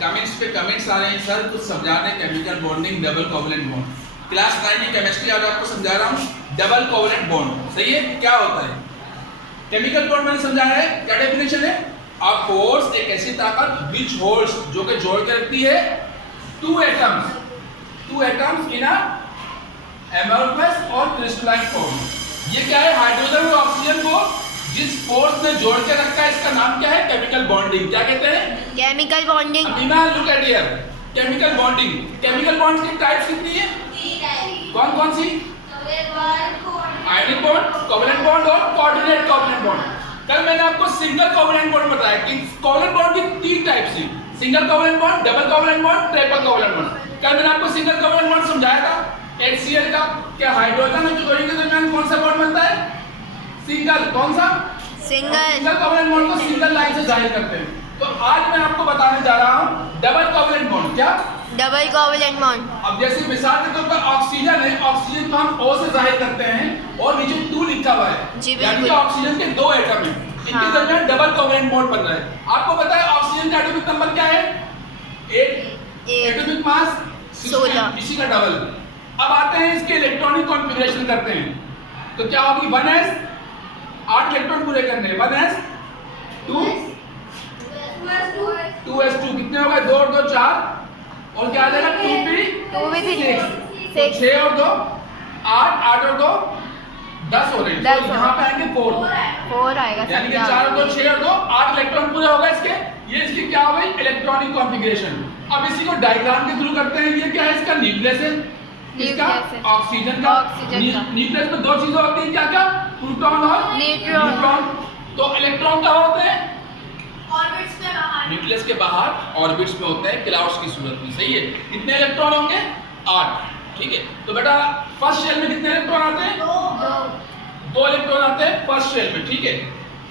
Comments पे comments आ रहे हैं सर कुछ समझा रहे chemical bonding double covalent bond. Class 9 की केमिस्ट्री आज आपको समझा रहा हूँ डबल कोवलेंट बॉन्ड। सही है, क्या होता है केमिकल बॉन्ड मैंने समझाया है। क्या डेफिनेशन है? अ फोर्स एक ऐसी ताकत विच होल्ड्स जो कि जोड़ के रखती है two atoms in a amorphous और क्रिस्टलाइन फॉर्म। ये क्या है? हाइड्रोजन और ऑक्सीजन को जिस फोर्स ने जोड़ के रखा है इसका नाम क्या है? Chemical bonding. क्या कहते हैं? Chemical bonding. Amina look at here, chemical bonding. Chemical bonds की टाइप्स कितनी है? कौन कौन सी? आयनिक बॉन्ड, कोवलेंट बॉन्ड और कोऑर्डिनेट कोवलेंट बॉन्ड। कल मैंने आपको सिंगल कोवलेंट बॉन्ड बताया कि कोवलेंट बॉन्ड की तीन टाइप्स थी, single covalent bond, double covalent bond, triple covalent bond. कल मैंने आपको सिंगल कोवलेंट बॉन्ड समझाया था HCl का। क्या हाइड्रोजन और क्लोरीन के दरमियान कौन सा बॉन्ड बनता है? सिंगल। कौन सा? सिंगल कोवलेंट बॉन्ड को सिंगल लाइन से जाहिर करते हैं। तो आज मैं आपको बताने जा रहा हूं डबल कोवलेंट बॉन्ड। क्या? Double covalent bond. अब जैसे मिसाल के तौर पर ऑक्सीजन है, ऑक्सीजन को हम O से जाहिर करते हैं और नीचे 2 लिखा हुआ है, यानी कि ऑक्सीजन के 2 एटम हैं, इनके दरमियान डबल कोवलेंट बॉन्ड बन रहा है। आपको पता है ऑक्सीजन का एटॉमिक नंबर क्या है? 8, एटॉमिक मास 16, इसी का डबल। अब आते हैं इसके इलेक्ट्रॉनिक कॉन्फ़िगरेशन करते हैं। तो क्या होगी? 1s 8 इलेक्ट्रॉन पूरे करने, 1s 2s2 कितने हो गए? 2 और 2 4 और क्या आ जाएगा? 2p 6 और 2 8 8 और 2 10 हो रहे हैं। तो यहाँ पे आएंगे 4 आएगा, यानी कि 4 और 2 6 और 2 8 इलेक्ट्रॉन पूरे हो गए इसके। ये इसकी क्या हो गई? Electronic configuration. अब इसी को डायग्राम के थ्रू करते हैं। ये क्या है? इसका न्यूक्लियस है, इसका ऑक्सीजन का। न्यूक्लियस में 2 चीजें होती हैं, क्या क्या? प्रोटॉन और न्यूट्रॉन। तो इलेक्ट्रॉन कहाँ होते हैं? ऑर्बिट्स में बाहर। न्यूक्लियस के बाहर ऑर्बिट्स में होते हैं, क्लाउड्स की सूरत में। सही है। कितने इलेक्ट्रॉन होंगे? 8। ठीक है। तो बेटा फर्स्ट शेल में कितने इलेक्ट्रॉन आते हैं? 2 इलेक्ट्रॉन आते हैं फर्स्ट शेल में। ठीक है।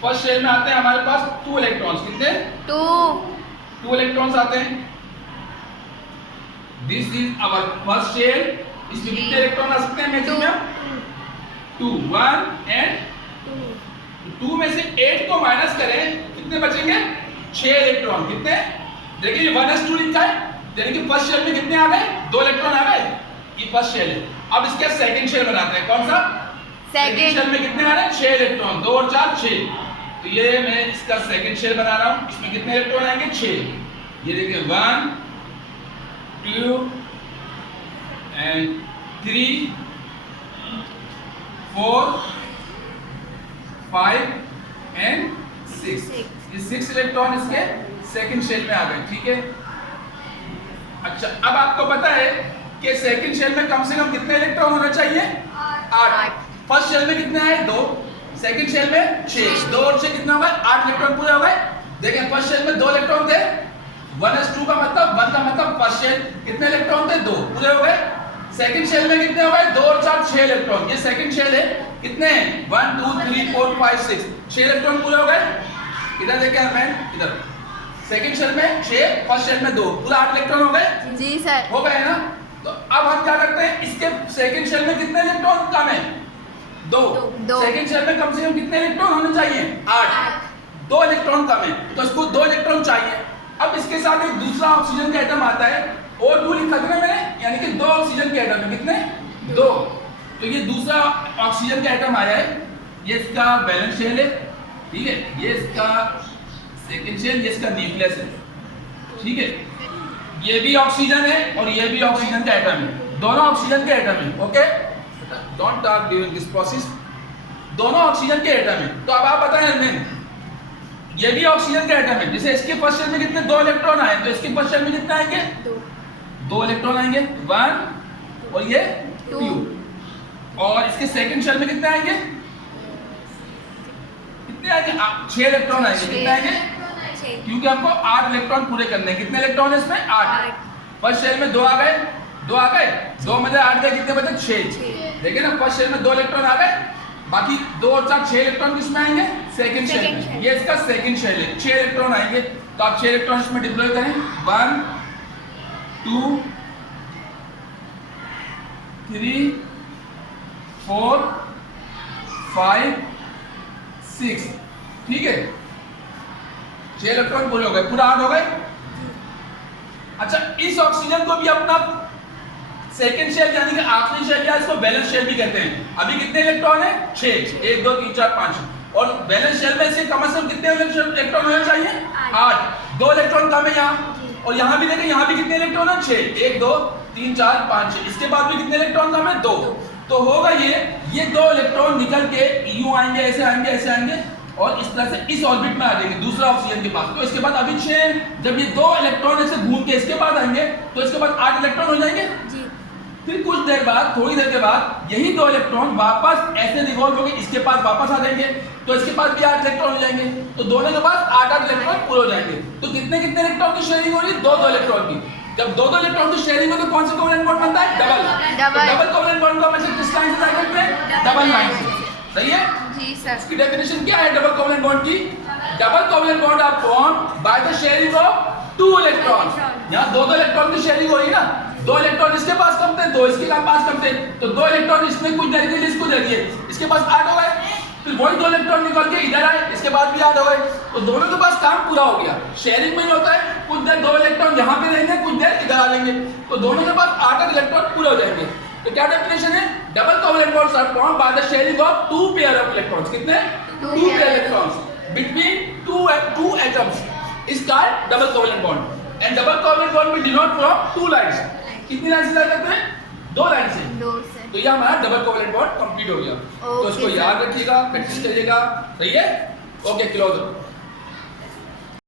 फर्स्ट शेल में आते हैं हमारे पास 2 इलेक्ट्रॉन्स। कितने? 2 इलेक्ट्रॉन्स आते हैं। This is our first shell. इसमें कितने इलेक्ट्रॉन आ सकते हैं मैक्सिमम? 2 1 एंड 2 में से 8 को माइनस करें, कितने बचेंगे? 6 इलेक्ट्रॉन। कितने? देखिए 1s2 लिखा है, यानी कि फर्स्ट शेल में कितने आ गए? 2 इलेक्ट्रॉन आ गए। ये फर्स्ट शेल है। अब इसका सेकंड शेल बनाते हैं। कौन सा? सेकंड शेल में कितने आ रहे हैं? 6 इलेक्ट्रॉन। 2 और 4 6। तो ये मैं इसका सेकंड शेल बना रहा हूं। इसमें कितने इलेक्ट्रॉन आएंगे? 6। ये देखिए 1 2 एंड 3 4 5 एंड 6। ये 6 इलेक्ट्रॉन इसके सेकंड शेल में आ गए। ठीक है। अच्छा, अब आपको पता है कि सेकंड शेल में कम से कम कितने इलेक्ट्रॉन होना चाहिए? 8। फर्स्ट शेल में कितने आए? 2। सेकंड शेल में 6। 2 और 6 कितना हो गए? 8 इलेक्ट्रॉन पूरे हो गए। देखें फर्स्ट शेल में 2 इलेक्ट्रॉन थे, 1s2 का मतलब 1 का मतलब फर्स्ट शेल कितने इलेक्ट्रॉन थे? 2 पूरे हो गए। सेकंड शेल में कितने हो गए? 2 और 4 6 इलेक्ट्रॉन। ये सेकंड शेल है। कितने? 1 2 3 4 5 6 6 इलेक्ट्रॉन पूरे हो गए। इधर देखिए हमें, इधर सेकंड शेल में 6, फर्स्ट शेल में 2, पूरा 8 इलेक्ट्रॉन हो गए। जी सर। हो गए ना? तो अब हम क्या करते हैं? इसके सेकंड शेल में कितने इलेक्ट्रॉन कम है? 2। सेकंड शेल में कम से कम कितने इलेक्ट्रॉन होने चाहिए? 8। 2 इलेक्ट्रॉन कम है, तो इसको 2 इलेक्ट्रॉन चाहिए। अब इसके साथ एक दूसरा ऑक्सीजन का एटम आता है, O2 लिखा था ना मैंने, यानी कि 2 ऑक्सीजन के एटम है। कितने? 2। तो ये दूसरा ऑक्सीजन का एटम आया है। ये इसका वैलेंस शेल है। ठीक है। ये इसका सेकंड शेल, ये इसका न्यूक्लियस है। ठीक है। ये भी ऑक्सीजन है और ये भी ऑक्सीजन का एटम है। दोनों ऑक्सीजन के एटम है। Okay, don't talk during this process. दोनों ऑक्सीजन के एटम है। तो अब आप बताएं हमें, ये भी ऑक्सीजन का एटम है। जैसे इसके फर्स्ट शेल में कितने? 2 इलेक्ट्रॉन आए, तो इसके फर्स्ट शेल में कितने आएंगे? 2 इलेक्ट्रॉन आएंगे, 1 और ये 2। और इसके सेकंड शेल में कितने आएंगे? कितने आएंगे? 6 इलेक्ट्रॉन आएंगे। कितने आएंगे? क्योंकि हमको 8 इलेक्ट्रॉन पूरे करने हैं। कितने इलेक्ट्रॉन है इसमें? 8। फर्स्ट शेल में 2 आ गए, 2 आ गए, 2 में से 8 गए, कितने बचे? 6। देखिए ना, फर्स्ट शेल में 2 इलेक्ट्रॉन आ गए, बाकी 2 और 4 6 इलेक्ट्रॉन किसमें आएंगे? सेकंड शेल में। ये इसका सेकंड शेल है। 6 इलेक्ट्रॉन आएंगे, तो आप 6 इलेक्ट्रॉन इसमें डिप्लॉय करें। 1 2 3 4 5 6। ठीक है। 6 इलेक्ट्रॉन पूरे हो गए, पूरा 8 हो गए। अच्छा, इस ऑक्सीजन को भी अपना सेकंड शेल यानी कि आखिरी शेल या इसको बैलेंस शेल भी कहते हैं। अभी कितने इलेक्ट्रॉन है? 6, 1 2 3 4 5। और बैलेंस शेल में इसके कम से कम कितने इलेक्ट्रॉन होने चाहिए? 8। 2 इलेक्ट्रॉन कम है यहाँ, और यहाँ भी देखें, यहाँ भी कितने इलेक्ट्रॉन है? 6, 1 2 3 4 5। इसके बाद भी कितने इलेक्ट्रॉन कम है? 2। तो होगा ये 2 इलेक्ट्रॉन निकल के यूं आएंगे, ऐसे आएंगे, ऐसे आएंगे, और इस तरह से इस ऑर्बिट में आ जाएंगे दूसरा ऑक्सीजन के पास। तो इसके बाद अभी 6, जब ये 2 इलेक्ट्रॉन ऐसे घूम के इसके पास आएंगे तो इसके बाद 8 इलेक्ट्रॉन हो जाएंगे। फिर कुछ देर बाद, थोड़ी देर के बाद यही 2 इलेक्ट्रॉन वापस ऐसे रिवॉल्व होकर इसके पास वापस आ जाएंगे, तो इसके पास भी 8 इलेक्ट्रॉन हो जाएंगे। तो दोनों के पास 8 इलेक्ट्रॉन पूरे हो जाएंगे। तो कितने इलेक्ट्रॉन की शेयरिंग हो रही है? 2 इलेक्ट्रॉन की। जब 2 इलेक्ट्रॉन की शेयरिंग हो तो कौन सा कोवेलेंट बॉन्ड बनता है? डबल कोवेलेंट बॉन्ड को हमेशा किस लाइन से ट्राई करते हैं? डबल लाइन से। सही है जी सर। इसकी डेफिनेशन क्या है डबल कोवेलेंट बॉन्ड की? Double covalent bond are formed by the sharing of 2 electron. यहाँ 2 इलेक्ट्रॉन की शेयरिंग हो रही है ना, 2 इलेक्ट्रॉन इसके पास कम थे, 2 इसके पास कम थे, तो 2 इलेक्ट्रॉन इसमें कुछ देर के लिए इसको दे दिए, इसके पास 8 हो गए। फिर वही 2 इलेक्ट्रॉन निकल के इधर आए, इसके बाद भी 8 हो गए। तो दोनों के पास काम पूरा हो गया। शेयरिंग में ही होता है, कुछ देर 2 इलेक्ट्रॉन यहाँ पे रहेंगे, कुछ देर इधर आ जाएंगे, तो दोनों के पास 8 इलेक्ट्रॉन पूरे हो जाएंगे। तो क्या डेफिनेशन है? Double covalent bonds are formed by the sharing of 2 pair of electrons. कितने? 2 pair electrons between 2 atoms is called double covalent bond. And double covalent bond will denote from 2 lines. कितनी line से ला करते हैं? 2 line से। 2 से। तो ये हमारा डबल कोवेलेंट बॉन्ड कंप्लीट हो गया। तो इसको याद रखिएगा, प्रैक्टिस करिएगा। सही है? Okay, close.